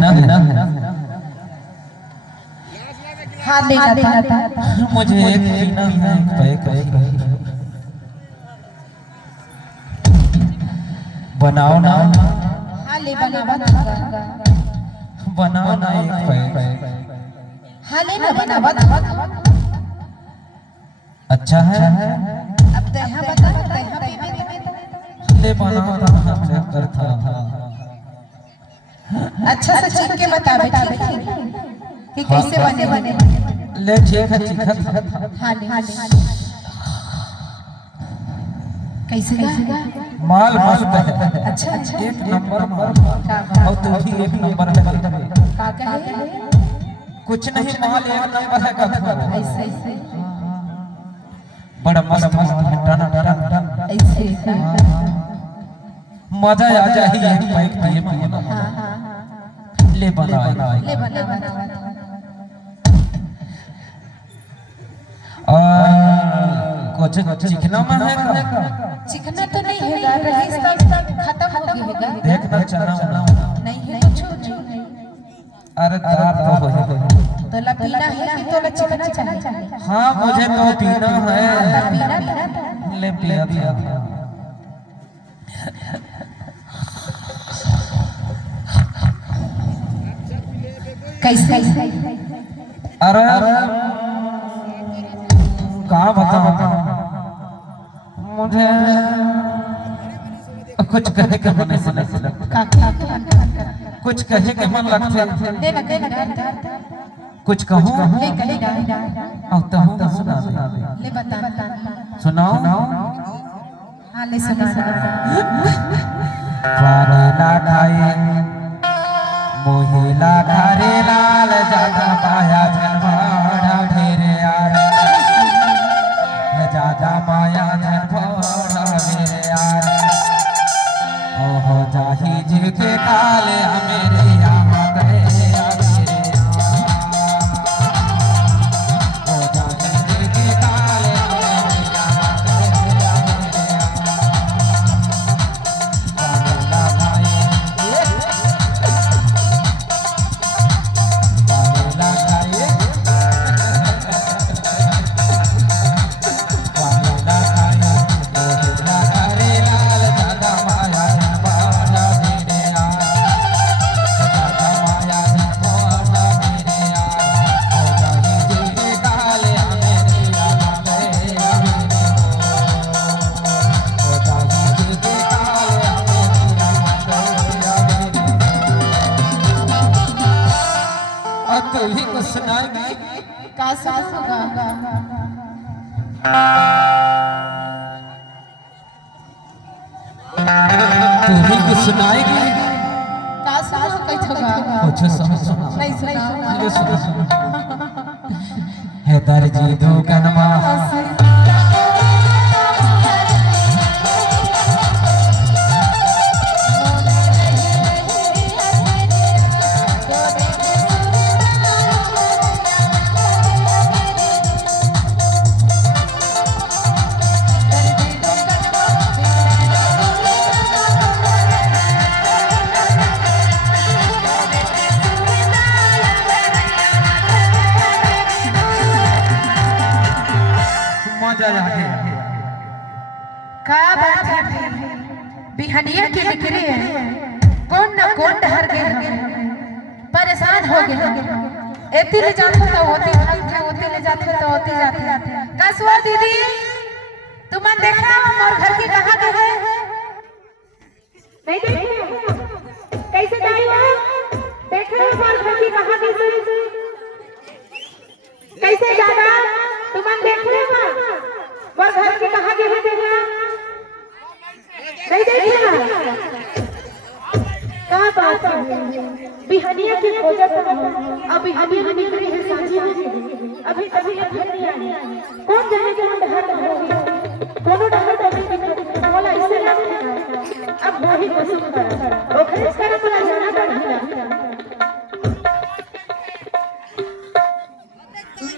ना हाँ लेना था मुझे एक पीना है बनाओ ना। हाँ ले बनाओ बनाओ ना एक पैक। हाँ ले ना बनाओ अच्छा है अब तो यहाँ बता ले बनाओ ना चेक करता अच्छा से चीख के बता कि कैसे बने ले ठीक है चिकन हाँ ले कैसे माल मस्त है। अच्छा एक नंबर माल और तू भी एक नंबर है। का है कुछ नहीं माल एक नंबर है का ऐसे बड़ा मस्त टना ऐसे मजा आ जाए एक पैक पिए में। ले बना कुछ चिकना में है चिकना तो नहीं है रही खत्म हो गई है देखना चना नहीं है कुछ अरे दार तो हो तो ला पीना है कि तो ला चिकना चाहिए हाँ मुझे तो पीना है पीना ले पिया दिया कैसे अरे कहाँ बताओ मुझे कुछ कहे के मन कुछ कहे के मन लगते कुछ कहूँ और तो सुना ले बता सुनाओ हाँ ले सुना वारेला खाए मोहिला घरे लाल जाता पाया झनवाड़ा ढेरे यार जादा माया झनवाड़ा मेरे यार ओहो जाही जी के काले मेरे यामा करे ही को सुनाएगी का सुनाऊंगा तू ही को सुनाएगी का सुनाऊंगा कैथोगा कुछ सुना नहीं सुनाऊंगा ले सुना है दर्जी दो कनमा क्या बात है बिहनिया की निकली है कौन न कौन डर गए परेशान हो गए एती ले जाते तो होती भागते होती ले जाते तो होती जाते कसवा दीदी तुम देखा मोर घर की कहां के है नहीं देखा कैसे गई हो देखो मोर घर की कहां के कैसे जाना तुम देख रहे हो मोर घर की कहां के है देखा नहीं देखा क्या बात है बिहनिया की खोजा अभी हमें निकली है साजी अभी कभी नहीं आई कौन जाने के हम घर कोनो डहर तो नहीं दिखता बोला इससे ना अब वही को सुन कर ओखरे कर बोला जाना पड़ेगा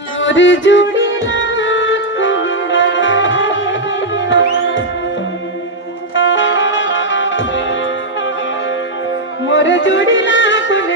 मोर जुड़ी मोर जुड़ी ना कुन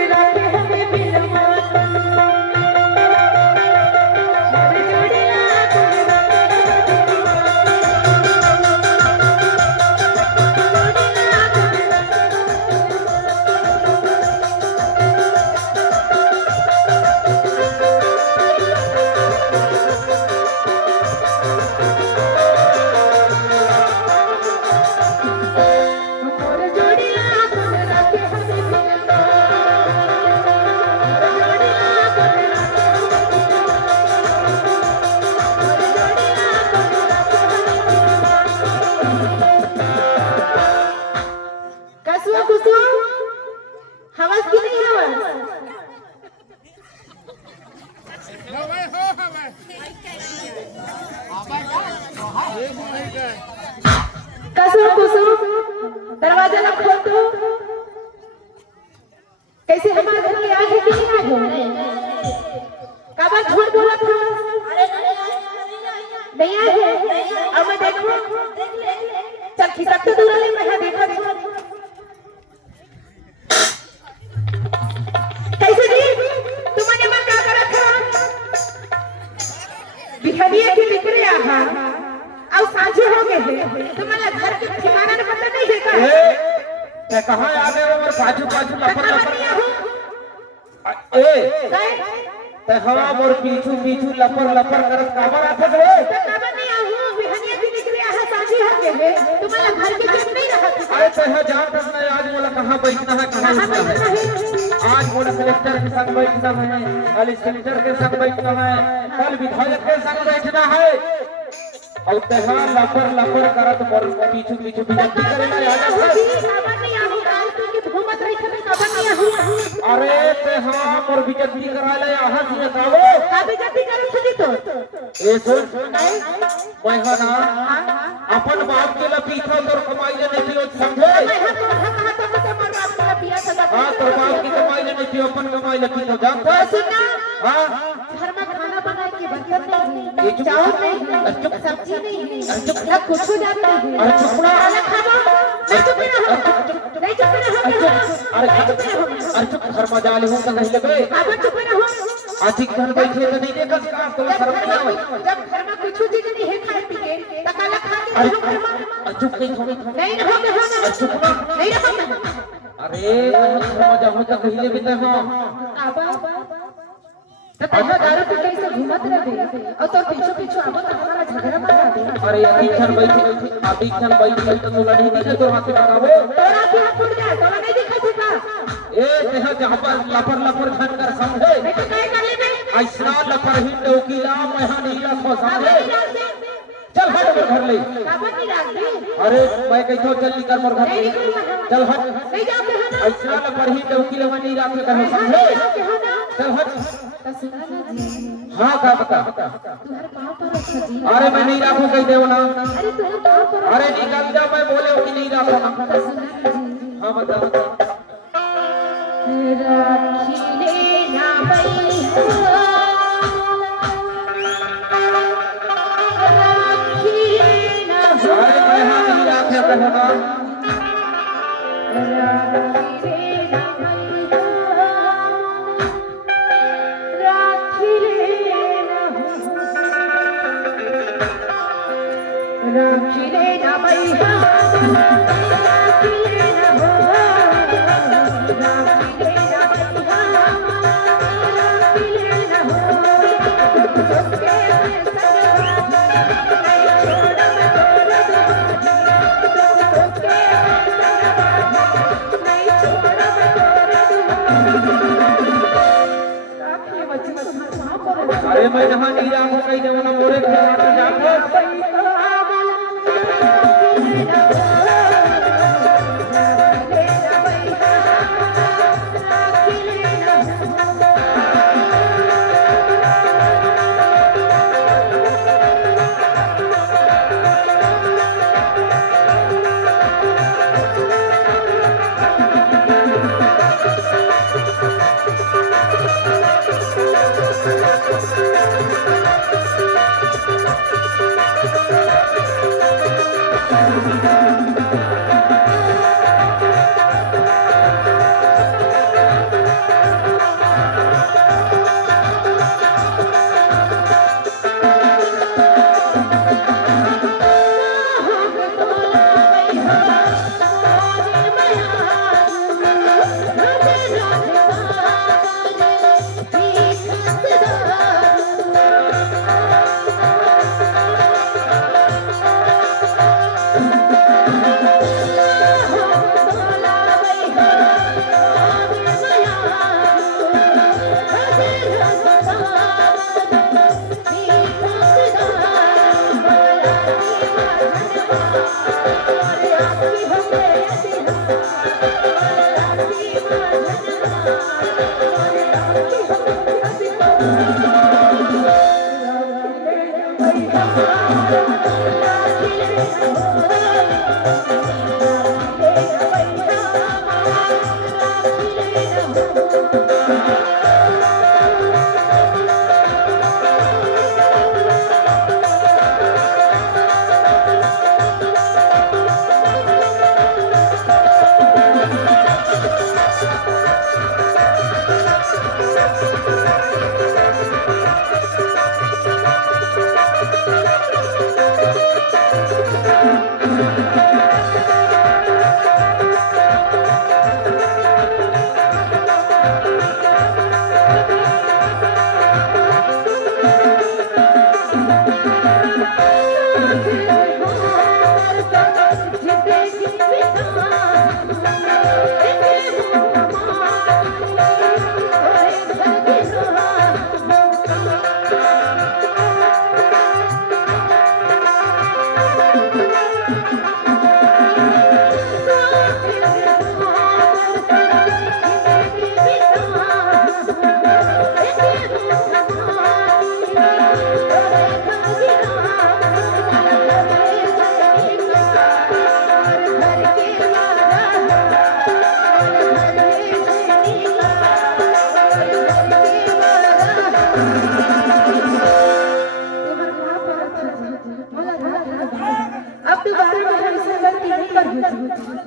कसम कुसुम दरवाजा ना खोल दो। कैसे हमारे घर में आए कि नहीं आए? काबा झूठ बोला था? नहीं आए? अब मैं देखूं? चल खिसक तो दूर ले, मैं देखा कैसे जी तुमने मैं क्या करा था? बिहनिया की बिक्री आहा अब साझे हो गए तुम्हारा घर के ठिकाना न पता नहीं है का? ते कहां आ गए और बाजू बाजू लपर लपर ए ते हवा मोर पीछू पीछू लपर लपर करत काबर आफत रे? काबर नहीं आहू बिहनिया की बिक्री आहा साझे हो गए तुम्हारा घर के चुप नहीं रहा। अरे ते हो जान तक नहीं आज मोला कहां बैठना है कहां उठना है। आज मोला कलेक्टर के संग बैठना है, कल सेनेटर के संग बैठना है, कल विधायक के संग बैठना है और तेहा लपर लपर करत मोर पीछू पीछू बिनती करे ना याद है। काबर नहीं आहू काल की बहुमत रही थे काबर नहीं आहू? अरे तेहा मोर बिजती कराले आहा से कावो का बिजती करे छदी तो ए सुन मैं ना अपन बाप के ला पीछा तोर कमाई ले नहीं पियो समझे? मैं हम कहा तो मोर बाप का पिया सदा। हां तोर बाप की कमाई ले नहीं पियो अपन कमाई ले पियो जा सुनना हां घर में खाना बनाए के बर्तन नहीं है, चावल नहीं है, सब्जी नहीं है, ना कुछ हो जाता है। अरे चुप ना खाना खाओ नहीं चुप रहो नहीं चुप रहो। अरे चुप घर में जाले हूं तो नहीं लगे अब चुप रहो। अधिक घर बैठे तो नहीं देखा का तो शर्म नहीं आवे। जब घर में कुछ चीज नहीं है खाए पी के तो काला खा के अरे रहो घर में चुप नहीं थोड़ी नहीं रहो चुप ना नहीं रहो। अरे घर में जाऊं तो कहिले भी तो आबा तो तैयार दारू पी के ऐसे घूमत रहे और तो पीछे पीछे आबो तो हमारा झगड़ा मारा दे। अरे अधिकन बैठे तो तोला नहीं दिखे तो हाथ लगावो तोरा भी हाथ टूट जाए तोरा नहीं दिखा छुपा ए तेहा जहां पर लपर लपर खन कर समझे मैं तो काय कर ले मैं ऐसा लपर ही डोकीला मैं नहीं रखो समझे? चल हट मोर घर ले। काबर नहीं राख दे? अरे मैं कहतो चल निकल मोर घर ले चल हट नहीं जाते हैं ना ऐसा लपर ही डोकीला मैं नहीं रखे कर समझे? चल हट तो सुना ना जी हां का बता तुम्हारे पांव पर रखा जी। अरे मैं नहीं रखूं कह देव ना। अरे तुम्हारे पांव पर अरे निकल जा मैं बोले कि नहीं रखो ना। तो सुना ना जी हां बता राखी लेना भई राखी लेना अरे मैं हां नहीं रखे कहना राखी लेना भई राखी लेना राखी लेना भई राखी लेना हो राखी लेना भई राखी लेना हो अरे मैं जहां नहीं रखूं कह देव ना मोरे घर में जाको अब दोबारा मैं हमसे गलती नहीं करूंगी।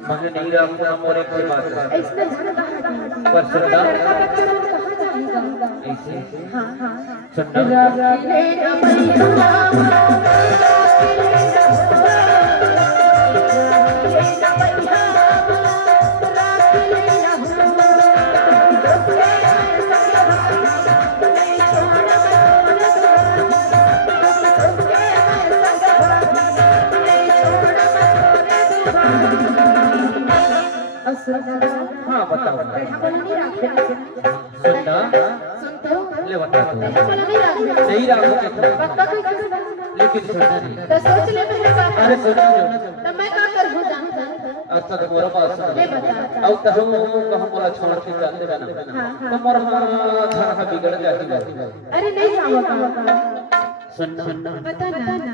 मुझे नहीं रखना मोरे कोई बात है इसमें झगड़ा पर सुनना लड़का बच्चा लोग कहाँ जाएगा? ऐसे हाँ हाँ सुनना हाँ बताओ सुनना ले बता तू नहीं रखो लेकिन सुनना नहीं अरे सुनो अच्छा तो मोरा पास अब तो हम मोरा छोड़ के जाते रहना तो मोरा घर बिगड़ जाती अरे नहीं जाओ सुनना पता ना